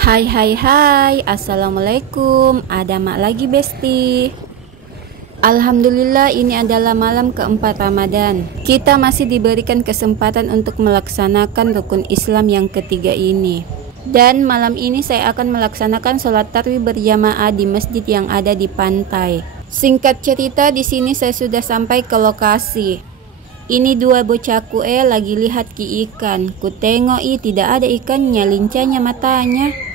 Hai hai hai, assalamualaikum. Ada mak lagi besti. Alhamdulillah, ini adalah malam keempat Ramadan. Kita masih diberikan kesempatan untuk melaksanakan rukun Islam yang ketiga ini. Dan malam ini saya akan melaksanakan sholat tarawih berjamaah di masjid yang ada di pantai. Singkat cerita, di sini saya sudah sampai ke lokasi. Ini dua bocahku lagi lihat ki ikan. Ku tengok tidak ada ikannya, lincahnya matanya.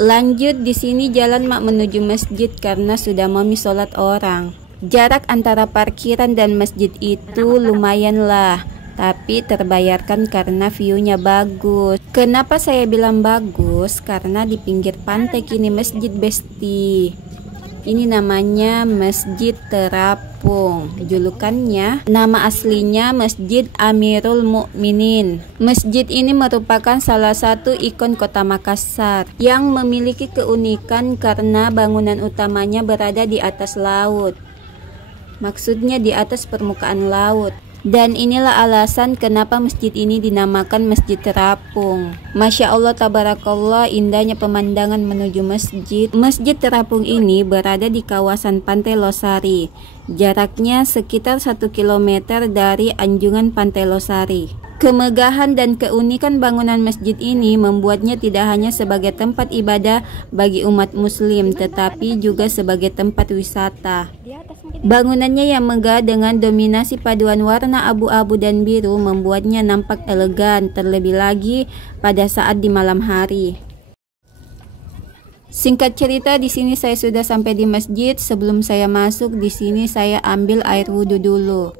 Lanjut, di sini jalan mak menuju masjid karena sudah mau sholat orang. Jarak antara parkiran dan masjid itu lumayan lah, tapi terbayarkan karena view-nya bagus. Kenapa saya bilang bagus? Karena di pinggir pantai kini masjid besti. Ini namanya Masjid Terapung. Julukannya, nama aslinya Masjid Amirul Mukminin. Masjid ini merupakan salah satu ikon kota Makassar yang memiliki keunikan karena bangunan utamanya berada di atas laut. Maksudnya di atas permukaan laut. Dan inilah alasan kenapa masjid ini dinamakan Masjid Terapung. Masya Allah, tabarakallah, indahnya pemandangan menuju masjid. Masjid Terapung ini berada di kawasan Pantai Losari. Jaraknya sekitar 1 km dari anjungan Pantai Losari. Kemegahan dan keunikan bangunan masjid ini membuatnya tidak hanya sebagai tempat ibadah bagi umat muslim, tetapi juga sebagai tempat wisata. Bangunannya yang megah dengan dominasi paduan warna abu-abu dan biru membuatnya nampak elegan, terlebih lagi pada saat di malam hari. Singkat cerita, di sini saya sudah sampai di masjid. Sebelum saya masuk di sini, saya ambil air wudhu dulu.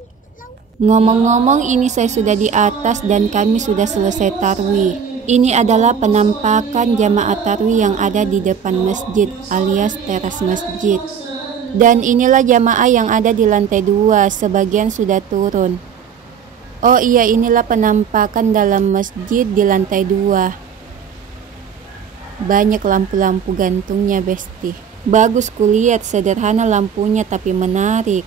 Ngomong-ngomong, ini saya sudah di atas dan kami sudah selesai tarwih. Ini adalah penampakan jamaah tarwih yang ada di depan masjid alias teras masjid. Dan inilah jamaah yang ada di lantai 2, sebagian sudah turun. Oh iya, inilah penampakan dalam masjid di lantai 2. Banyak lampu-lampu gantungnya besti. Bagus kulihat, sederhana lampunya tapi menarik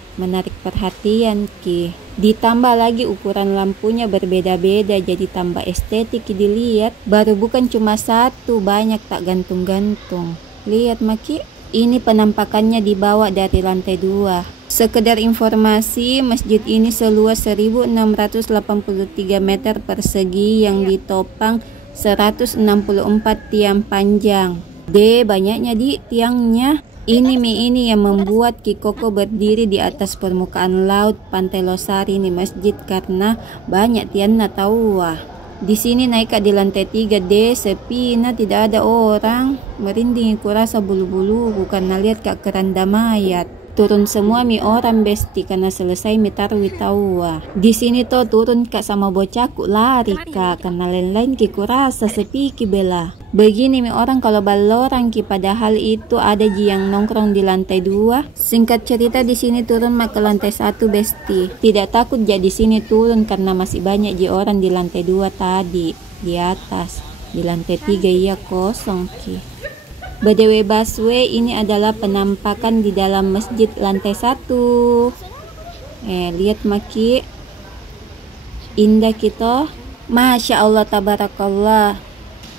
perhatian ki. Ditambah lagi ukuran lampunya berbeda-beda, jadi tambah estetik dilihat. Baru bukan cuma satu, banyak tak gantung-gantung. Lihat maki. Ini penampakannya dibawa dari lantai 2. Sekedar informasi, masjid ini seluas 1683 meter persegi yang ditopang 164 tiang panjang. Banyaknya di tiangnya. Ini yang membuat Kikoko berdiri di atas permukaan laut Pantai Losari ini masjid karena banyak tiangnya tahu. Di sini naik di lantai 3 sepi, tidak ada orang. Merinding kurasa bulu-bulu karena lihat kak keranda mayat. Turun semua orang besti karena selesai tarwih tawa. Di sini turun kak sama bocahku lari kak karena lain-lain ki kurasa sepi ki bela. Begini orang kalau baloran ki, padahal itu ada yang nongkrong di lantai 2. Singkat cerita, di sini turun ke lantai 1 besti. Tidak takut jadi sini turun karena masih banyak orang di lantai 2 tadi. Di atas, di lantai 3 iya kosong ki. BDW Busway, ini adalah penampakan di dalam masjid lantai 1. Lihat maki. Indah kita. Masya Allah, tabarakallah.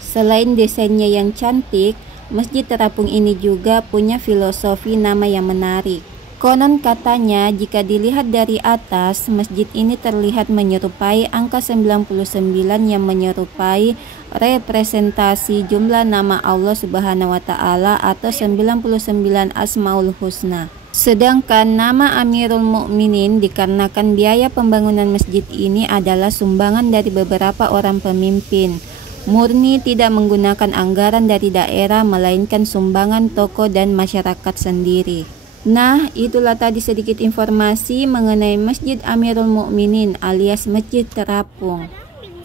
Selain desainnya yang cantik, Masjid Terapung ini juga punya filosofi nama yang menarik. Konon katanya, jika dilihat dari atas, masjid ini terlihat menyerupai angka 99 yang menyerupai representasi jumlah nama Allah Subhanahu wa Ta'ala atau 99 Asmaul Husna. Sedangkan nama Amirul Mukminin dikarenakan biaya pembangunan masjid ini adalah sumbangan dari beberapa orang pemimpin. Murni tidak menggunakan anggaran dari daerah, melainkan sumbangan toko dan masyarakat sendiri. Nah, itulah tadi sedikit informasi mengenai Masjid Amirul Mukminin alias Masjid Terapung.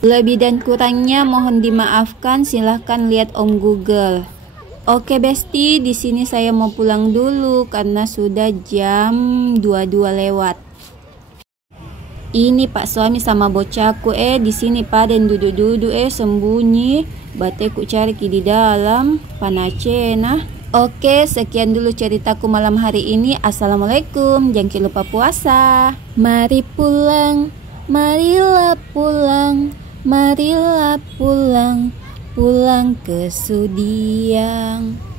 Lebih dan kurangnya mohon dimaafkan, silahkan lihat Om Google. Oke besti, di sini saya mau pulang dulu karena sudah jam 22 lewat. Ini pak suami sama bocahku di sini pada duduk-duduk sembunyi. Bateku cari di dalam panacena. Oke, sekian dulu ceritaku malam hari ini. Assalamualaikum, jangan lupa puasa. Mari pulang, marilah pulang, marilah pulang. pulang ke Sudiang.